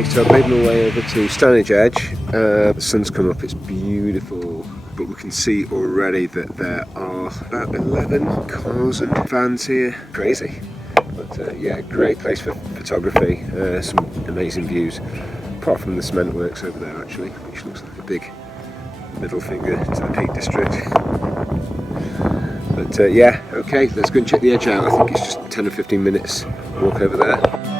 Okay, so I've made my way over to Stanage Edge. The sun's come up, it's beautiful, but we can see already that there are about 11 cars and vans here. Crazy. But yeah, great place for photography, some amazing views, apart from the cement works over there actually, which looks like a big middle finger to the Peak District. But yeah, okay, let's go and check the edge out. I think it's just 10 or 15 minutes walk over there.